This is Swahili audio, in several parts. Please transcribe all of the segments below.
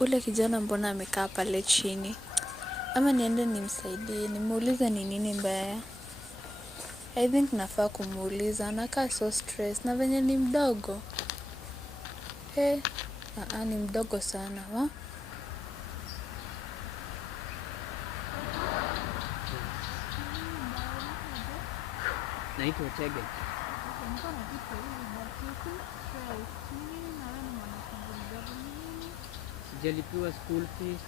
Ule kijana mbona amekaa pale chini? Ama niende nimsaidie, nimuulize ni nini mbaya. I think nafaa kumuuliza, anakaa so stress na venye ni mdogo. Ni mdogo sana, wa? Naitwa Chege. Sijalipiwa school fees.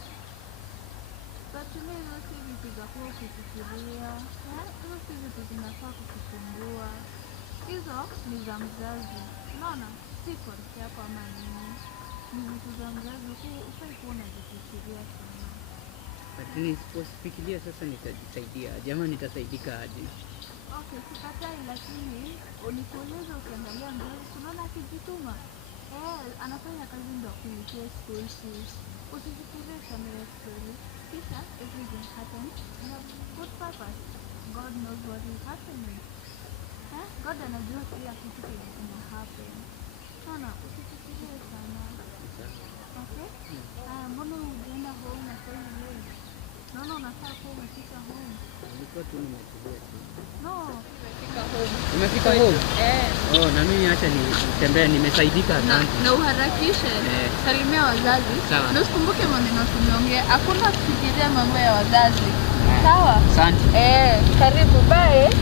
Hizo ni za mzazi. Unaona? Si fault yako ama nini. Ni vitu za mzazi. Ufai kuwa unajifikiria sana. Lakini siposifikiria sasa nitajisaidia. Jamani nitasaidika aje? Okay, sikatai lakini nikueleza ukiangalia mzazi tunaona akijituma. Anafanya kazi ndio kulipia school fees. Usifikirie sana hiyo story. Kisha everything happens in a good purpose. God knows what is happening. God anajua kila kitu kina happen. Sana usifikirie sana. Okay? Mbona unaenda home na sasa leo? Naona unafaa kuwa umefika home. Nilikuwa tu nimetulia tu. No, Umefika home. Umefika home? Na mimi acha nitembee, nimesaidika sana. Na uharakishe. Salimia wazazi. Sawa. Na usikumbuke maneno tumeongea. Hakuna kufikiria mambo ya wazazi. Sawa? Asante. Karibu, bye.